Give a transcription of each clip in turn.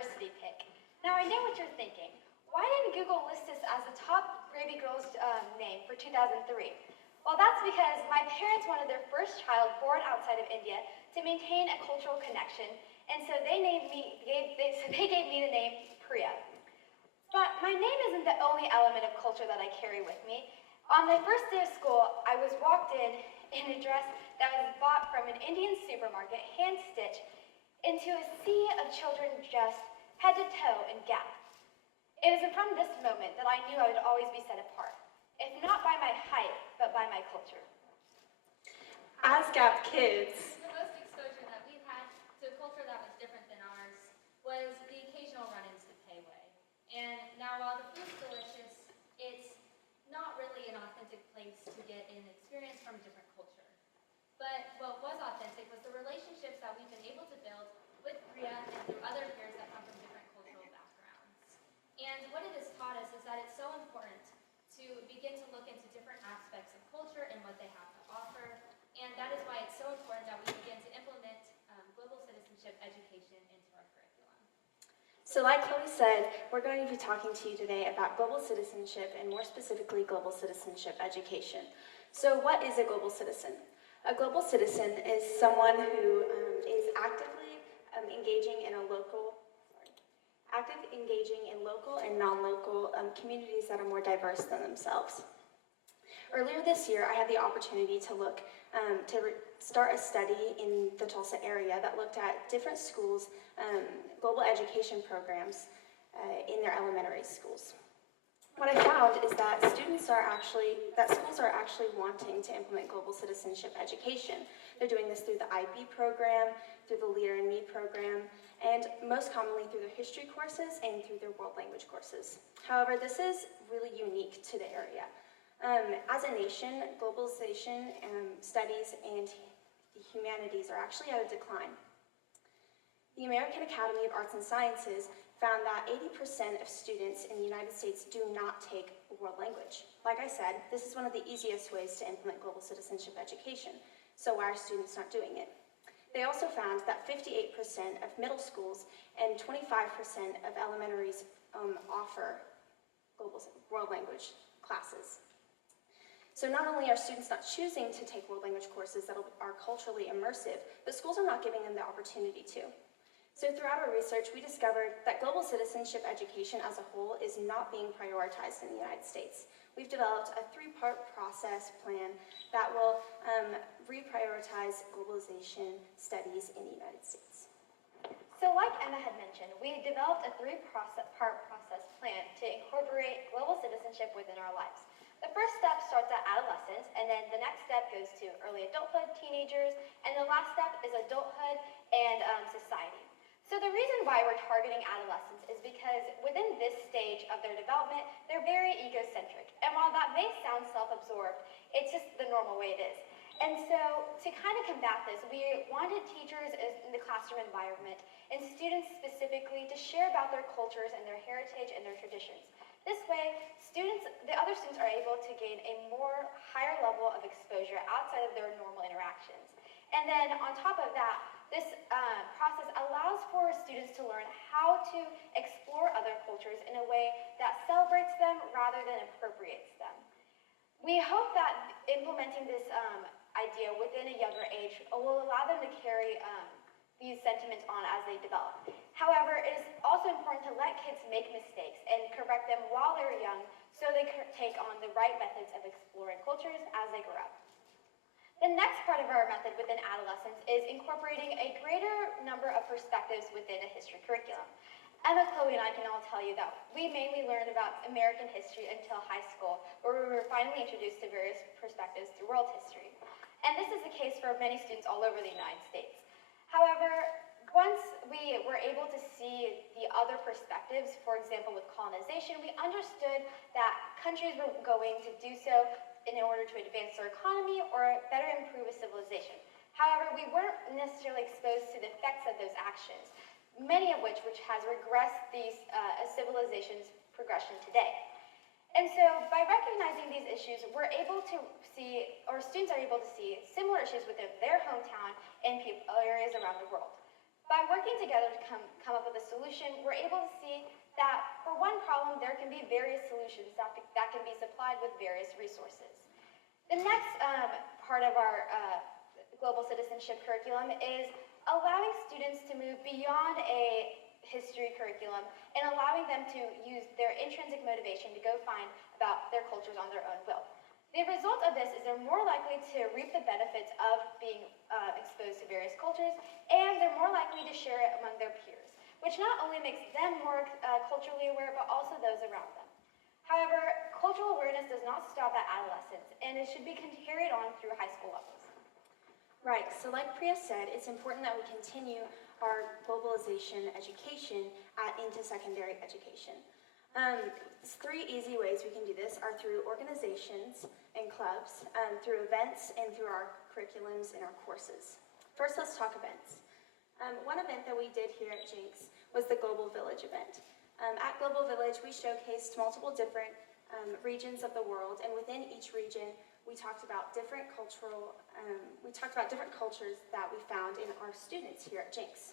university pick. Now I know what you're thinking. Why didn't Google list this as the top baby girl's name for 2003? Well, that's because my parents wanted their first child born outside of India to maintain a cultural connection, and so they gave me the name Priya. But my name isn't the only element of culture that I carry with me. On my first day of school, I was walked in a dress that was bought from an Indian supermarket, hand-stitched, into a sea of children dressed head to toe in Gough. It was from this moment that I knew I would always be set apart, if not by my height, but by my culture. As Gough kids, the most exposure that we've had to a culture that was different than ours was the occasional run-ins to Payway. And now while the food's delicious, it's not really an authentic place to get an experience from a different culture. But what was authentic was the relationships that we've been able to build with Priya and through other peers that come from different cultural backgrounds. And what it has taught us is that it's so important to begin to look into different aspects of culture and what they have to offer. And that is why it's so important that we begin to implement global citizenship education into our curriculum. so like Chloe said, we're going to be talking to you today about global citizenship and more specifically global citizenship education. So what is a global citizen? A global citizen is someone who is actively engaging in local and non-local communities that are more diverse than themselves. Earlier this year, I had the opportunity to start a study in the Tulsa area that looked at different schools' global education programs in their elementary schools. What I found is that schools are actually wanting to implement global citizenship education. They're doing this through the IB program, through the Leader in Me program, and most commonly through their history courses and through their world language courses. However, this is really unique to the area. As a nation, globalization studies and the humanities are actually at a decline. The American Academy of Arts and Sciences found that 80% of students in the United States do not take a world language. Like I said, this is one of the easiest ways to implement global citizenship education. So why are students not doing it? They also found that 58% of middle schools and 25% of elementaries offer world language classes. So not only are students not choosing to take world language courses that are culturally immersive, but schools are not giving them the opportunity to. So throughout our research, we discovered that global citizenship education as a whole is not being prioritized in the United States. We've developed a 3-part process plan that will reprioritize globalization studies in the United States. So like Emma had mentioned, we developed a 3-part process plan to incorporate global citizenship within our lives. The first step starts at adolescence, and then the next step goes to early adulthood, teenagers, and the last step is adulthood and society. So the reason why we're targeting adolescents is because within this stage of their development, they're very egocentric. And while that may sound self-absorbed, it's just the normal way it is. And so to kind of combat this, we wanted teachers in the classroom environment and students specifically to share about their cultures and their heritage and their traditions. This way, the other students are able to gain a more higher level of exposure outside of their normal interactions. And then on top of that, this process allows for students to learn how to explore other cultures in a way that celebrates them rather than appropriates them. We hope that implementing this idea within a younger age will allow them to carry these sentiments on as they develop. However, it is also important to let kids make mistakes and correct them while they're young so they can take on the right methods of exploring cultures as they grow up. The next part of our method within adolescence is incorporating a greater number of perspectives within a history curriculum. Emma, Chloe, and I can all tell you that we mainly learned about American history until high school, where we were finally introduced to various perspectives through world history. And this is the case for many students all over the United States. However, once we were able to see the other perspectives, for example with colonization, we understood that countries were going to do so in order to advance their economy or better improve a civilization. However, we weren't necessarily exposed to the effects of those actions, many of which has regressed these civilization's progression today. And so by recognizing these issues, we're able to see, or students are able to see, similar issues within their hometown and areas around the world. By working together to come up with a solution solution, we're able to see that for one problem, there can be various solutions that can be supplied with various resources. The next part of our global citizenship curriculum is allowing students to move beyond a history curriculum and allowing them to use their intrinsic motivation to go find about their cultures on their own will. The result of this is they're more likely to reap the benefits of being exposed to various cultures, and they're more likely to share it among their peers, which not only makes them more culturally aware, but also those around them. However, cultural awareness does not stop at adolescence, and it should be carried on through high school levels. Right, so like Priya said, it's important that we continue our globalization education into secondary education. Three easy ways we can do this are through organizations and clubs, through events, and through our curriculums and our courses. First, let's talk events. One event that we did here at Jenks was the Global Village event. At Global Village, we showcased multiple different regions of the world, and within each region, we talked about different cultures that we found in our students here at Jenks.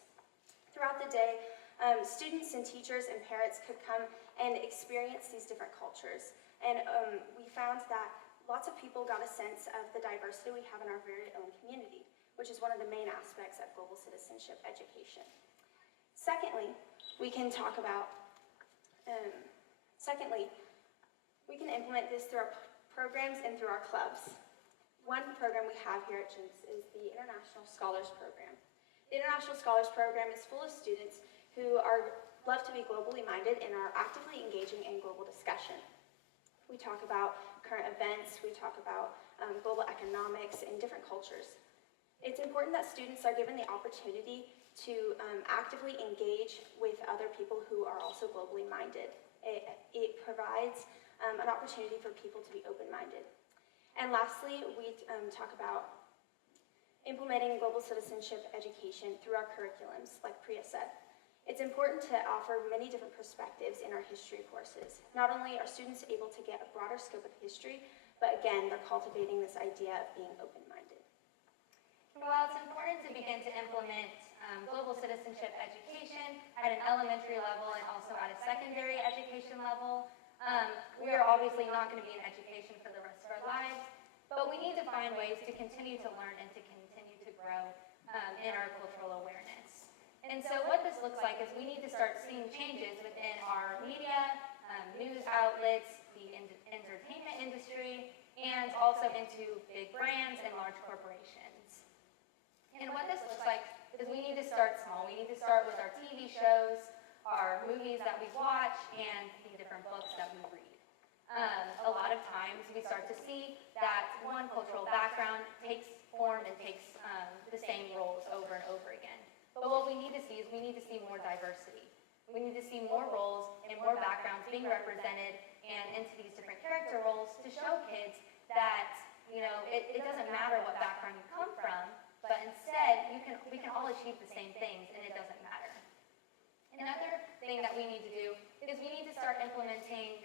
Throughout the day, students and teachers and parents could come and experience these different cultures. And we found that lots of people got a sense of the diversity we have in our very own community, which is one of the main aspects of global citizenship education. Secondly, we can implement this through our programs and through our clubs. One program we have here at Jenks is the International Scholars Program. The International Scholars Program is full of students who love to be globally minded and are actively engaging in global discussion. We talk about current events, we talk about global economics and different cultures. It's important that students are given the opportunity to actively engage with other people who are also globally minded. It provides an opportunity for people to be open-minded. And lastly, we talk about implementing global citizenship education through our curriculums, like Priya said. It's important to offer many different perspectives in our history courses. Not only are students able to get a broader scope of history, but again, they're cultivating this idea of being open-minded. While it's important to begin to implement global citizenship education at an elementary level and also at a secondary education level, we are obviously not going to be in education for the rest of our lives, but we need to find ways to continue to learn and to continue to grow in our cultural awareness. And so what this looks like is we need to start seeing changes within our media, news outlets, the entertainment industry, and also into big brands and large corporations. And what this looks like is we need to start small. We need to start with our TV shows, our movies that we watch, and the different books that we read. A lot of times we start to see that one cultural background takes form and takes the same roles over and over again. But what we need to see is we need to see more diversity. We need to see more roles and more backgrounds being represented and into these different character roles to show kids that, it doesn't matter what background you come from, but instead we can all achieve the same things and it doesn't matter. Another thing that we need to do is we need to start implementing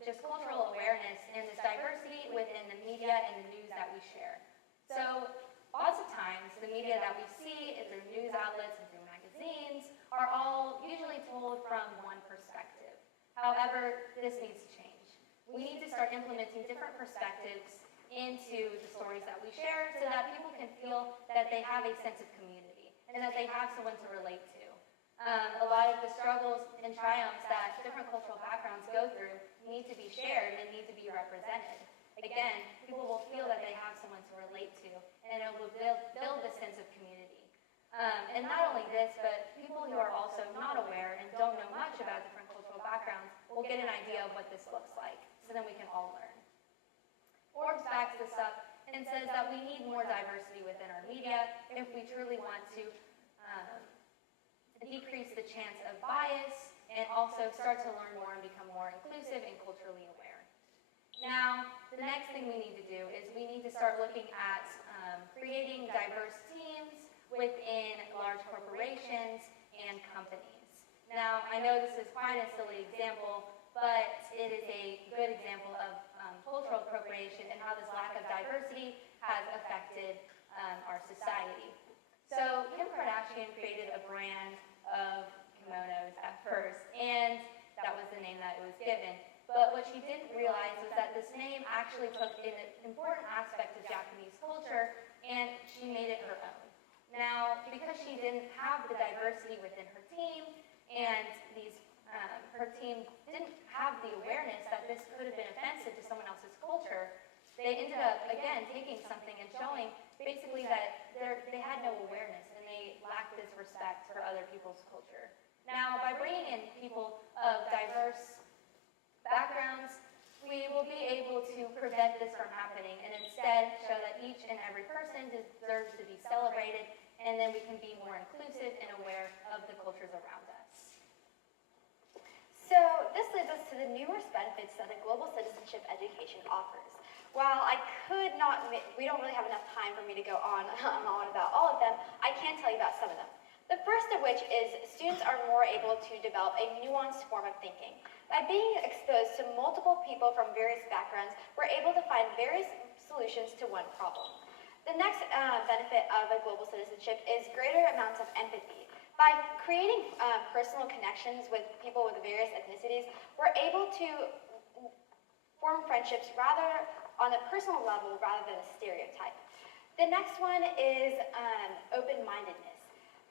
just cultural awareness and this diversity within the media and the news that we share. So lots of times the media that we see through news outlets and through magazines are all usually told from one perspective. However, this needs to change. We need to start implementing different perspectives into the stories that we share so that people can feel that they have a sense of community and that they have someone to relate to. A lot of the struggles and triumphs that different cultural backgrounds go through need to be shared and need to be represented. Again, people will feel that they have someone to relate to, and it will build a sense of community. And not only this, but people who are also not aware and don't know much about different cultural backgrounds will get an idea of what this looks like, so then we can all learn. Forbes backs this up and says that we need more diversity within our media if we truly want to decrease the chance of bias and also start to learn more and become more inclusive and culturally aware. Now, the next thing we need to do is we need to start looking at creating diverse teams within large corporations and companies. Now, I know this is quite a silly example, but it is a good example of cultural appropriation and how this lack of diversity has affected our society. So Kim Kardashian created a brand of that it was given. But what she didn't realize was that this name actually took an important aspect of Japanese culture and she made it her own. Now, because she didn't have the diversity within her team and her team didn't have the awareness that this could have been offensive to someone else's culture, they ended up, again, taking something and showing basically that they had no awareness and they lacked this respect for other people's culture. Now, by bringing in people of diverse backgrounds, we will be able to prevent this from happening and instead show that each and every person deserves to be celebrated, and then we can be more inclusive and aware of the cultures around us. So this leads us to the numerous benefits that a global citizenship education offers. While we don't really have enough time for me to go on about all of them, I can tell you about some of them. The first of which is students are more able to develop a nuanced form of thinking. By being exposed to multiple people from various backgrounds, we're able to find various solutions to one problem. The next benefit of a global citizenship is greater amounts of empathy. By creating personal connections with people with various ethnicities, we're able to form friendships rather on a personal level rather than a stereotype. The next one is open-mindedness.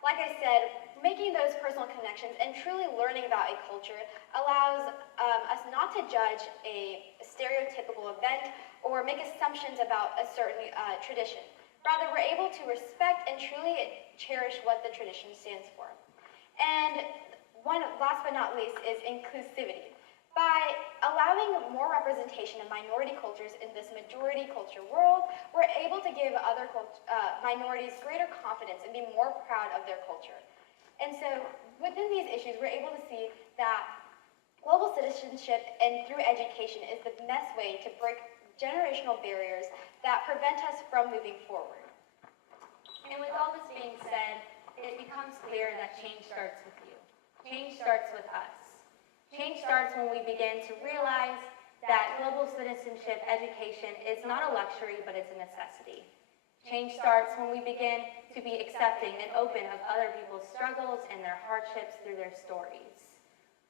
Like I said, making those personal connections and truly learning about a culture allows us not to judge a stereotypical event or make assumptions about a certain tradition. Rather, we're able to respect and truly cherish what the tradition stands for. And last but not least is inclusivity. By allowing more representation of minority cultures in this majority culture world, we're able to give other minorities greater confidence and be more proud of their culture. And so within these issues, we're able to see that global citizenship and through education is the best way to break generational barriers that prevent us from moving forward. And with all this being said, it becomes clear that change starts with you. Change starts with us. Change starts when we begin to realize that global citizenship education is not a luxury, but it's a necessity. Change starts when we begin to be accepting and open of other people's struggles and their hardships through their stories.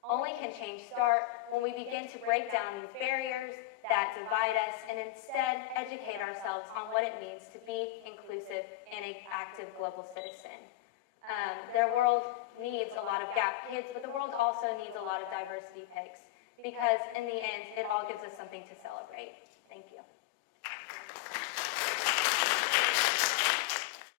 Only can change start when we begin to break down these barriers that divide us and instead educate ourselves on what it means to be inclusive and an active global citizen. Their world needs a lot of gap kids, but the world also needs a lot of diversity pigs because in the end, it all gives us something to celebrate. Thank you.